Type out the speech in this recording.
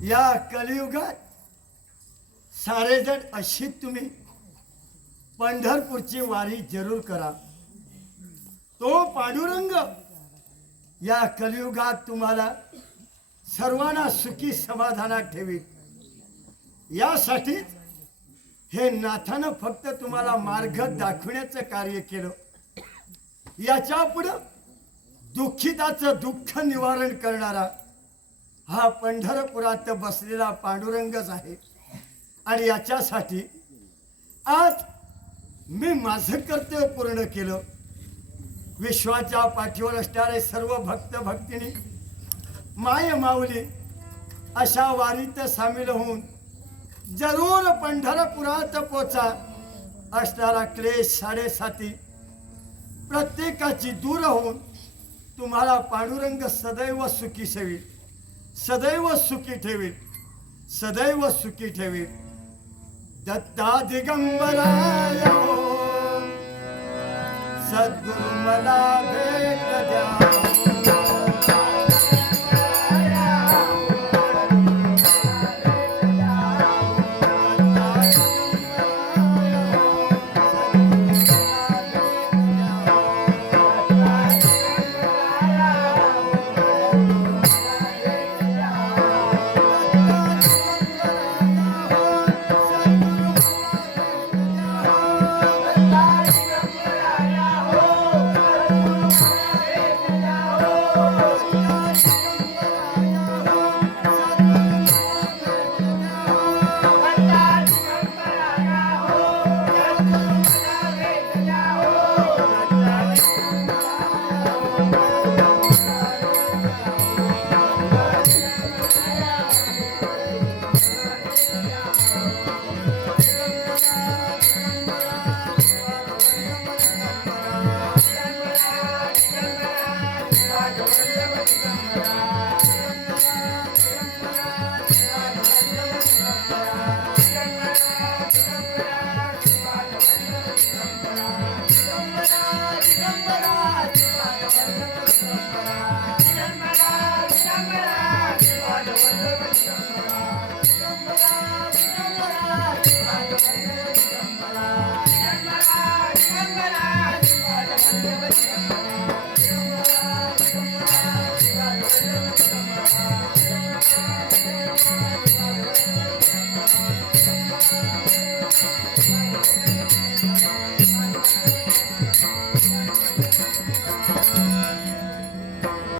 या कलियुगात सारेजण अशी तुम्ही पंढरपूरची वारी जरूर करा. तो पांडुरंग या कलियुगात तुम्हाला सर्वांना सुखी समाधानात ठेवी यासाठीच हे नाथानं फक्त तुम्हाला मार्ग दाखवण्याचं कार्य केलं. याच्या पुढं दुःखिताचं दुःख निवारण करणारा हा पंढरपुरात बसलेला पांडुरंगच आहे. आणि याच्यासाठी आज मी माझं कर्तव्य पूर्ण केलं. विश्वाच्या पाठीवर असणारे सर्व भक्त भक्तिनी माय माऊली अशा वारीत सामील होऊन जरूर पंढरपुरात पोचा. असणारा क्लेश साडेसाती प्रत्येकाची दूर होऊन तुम्हाला पांडुरंग सदैव सुखी ठेवील सदैव सुखी ठेवीत. सदैव सुखी ठेवीत. दत्ता दिगंबराय हो. सद्गुरु मला